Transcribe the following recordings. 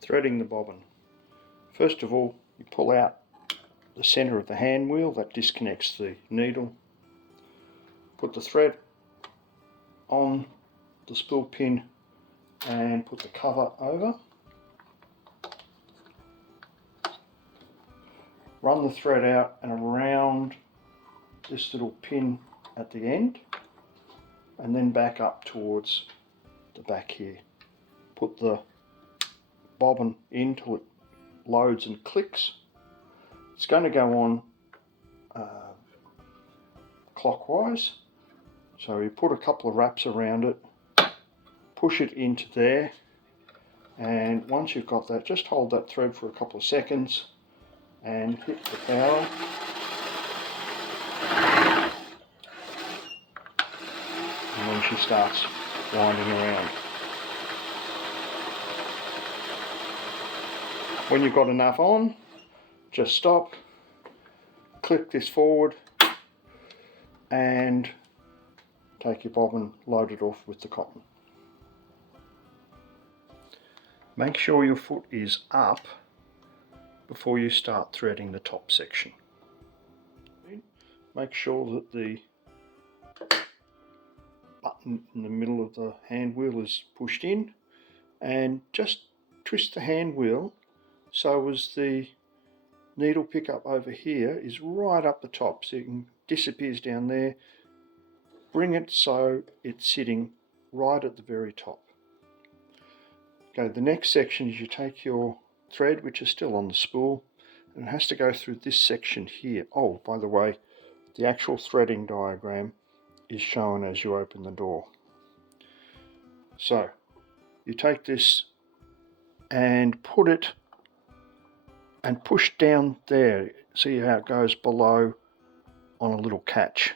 Threading the bobbin. First of all, you pull out the centre of the hand wheel that disconnects the needle. Put the thread on the spool pin and put the cover over. Run the thread out and around this little pin at the end, and then back up towards the back here. Put the bobbin in till it loads and clicks. It's going to go on clockwise, so you put a couple of wraps around it, push it into there, and once you've got that, just hold that thread for a couple of seconds and hit the power. And then she starts winding around. When you've got enough on, just stop, click this forward and take your bobbin, load it off with the cotton. Make sure your foot is up before you start threading the top section. Make sure that the button in the middle of the hand wheel is pushed in, and just twist the hand wheel so as the needle pickup over here is right up the top, so it disappears down there. Bring it so it's sitting right at the very top. Okay, the next section is you take your thread, which is still on the spool, and it has to go through this section here. Oh, by the way, the actual threading diagram is shown as you open the door. So you take this and put it and push down there. See how it goes below on a little catch.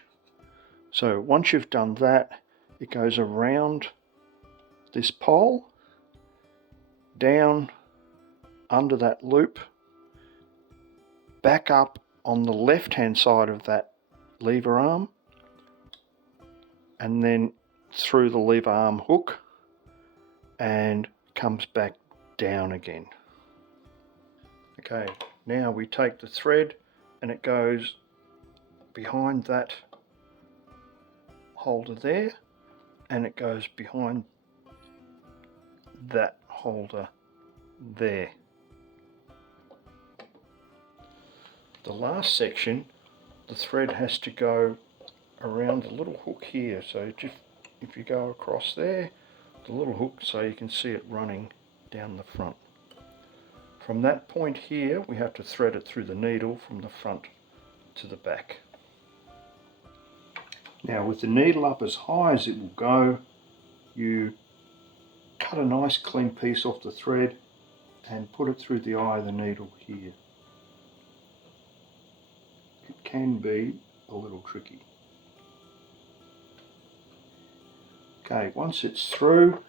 So once you've done that, it goes around this pole, down under that loop, back up on the left hand side of that lever arm, and then through the lever arm hook, and comes back down again. Okay, now we take the thread and it goes behind that holder there, and it goes behind that holder there. The last section, the thread has to go around the little hook here, so just if you go across there, the little hook, so you can see it running down the front. From that point here, we have to thread it through the needle from the front to the back. Now with the needle up as high as it will go, you cut a nice clean piece off the thread and put it through the eye of the needle here. It can be a little tricky. Okay, once it's through,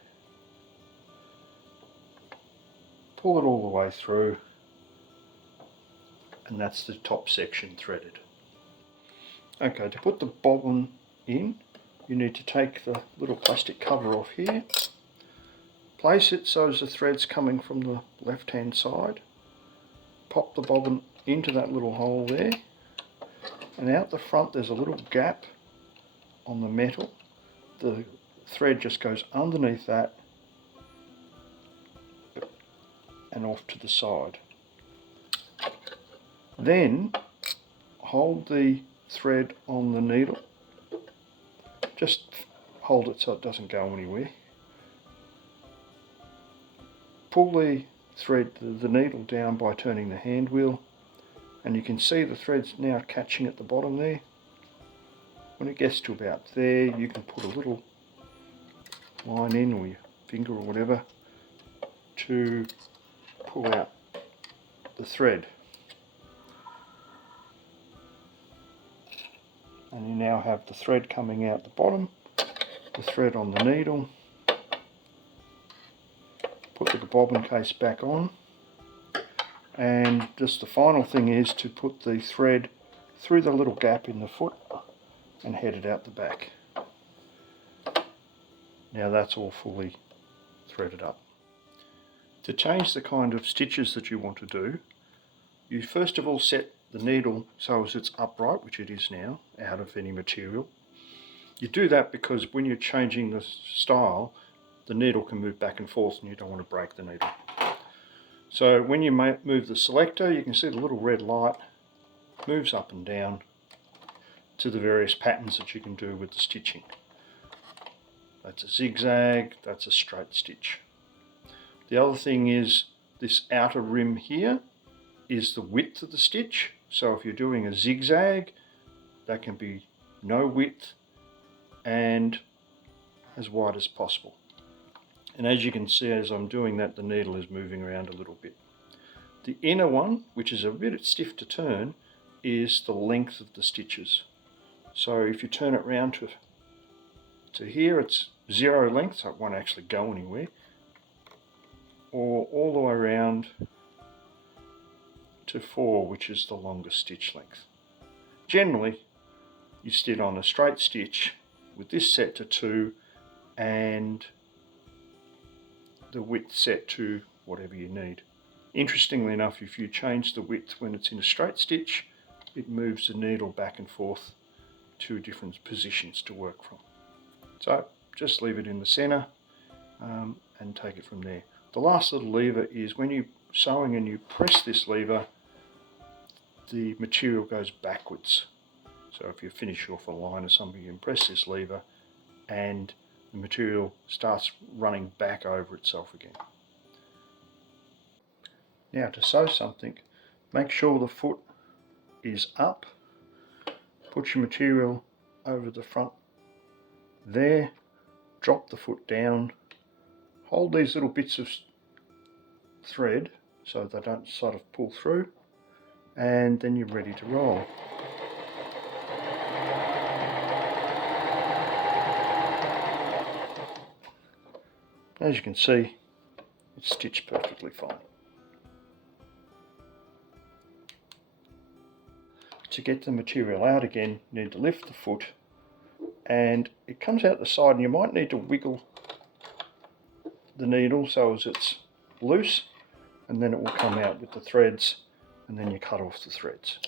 pull it all the way through, and that's the top section threaded. Okay, to put the bobbin in, you need to take the little plastic cover off here, place it so as the thread's coming from the left hand side, pop the bobbin into that little hole there, and out the front there's a little gap on the metal. The thread just goes underneath that and off to the side. Then hold the thread on the needle, just hold it so it doesn't go anywhere. Pull the thread, the needle down by turning the hand wheel, and you can see the thread's now catching at the bottom there. When it gets to about there, you can put a little line in, or your finger or whatever, to pull out the thread. And you now have the thread coming out the bottom, the thread on the needle. Put the bobbin case back on, and just the final thing is to put the thread through the little gap in the foot and head it out the back. Now that's all fully threaded up. To change the kind of stitches that you want to do, you first of all set the needle so as it's upright, which it is now, out of any material. You do that because when you're changing the style, the needle can move back and forth and you don't want to break the needle. So when you move the selector, you can see the little red light moves up and down to the various patterns that you can do with the stitching. That's a zigzag, that's a straight stitch. The other thing is this outer rim here is the width of the stitch. So if you're doing a zigzag, that can be no width and as wide as possible. And as you can see, as I'm doing that, the needle is moving around a little bit. The inner one, which is a bit stiff to turn, is the length of the stitches. So if you turn it round to here, it's 0 length, so it won't actually go anywhere, or all the way around to 4, which is the longest stitch length. Generally, you stitch on a straight stitch with this set to 2 and the width set to whatever you need. Interestingly enough, if you change the width when it's in a straight stitch, it moves the needle back and forth to different positions to work from. So just leave it in the center and take it from there. The last little lever is when you're sewing and you press this lever, the material goes backwards. So if you finish off a line or something, you can press this lever and the material starts running back over itself again. Now to sew something, make sure the foot is up, put your material over the front there, drop the foot down, hold these little bits of thread so they don't sort of pull through, and then you're ready to roll. As you can see, it's stitched perfectly fine. To get the material out again, you need to lift the foot and it comes out the side, and you might need to wiggle the needle so as it's loose, and then it will come out with the threads, and then you cut off the threads.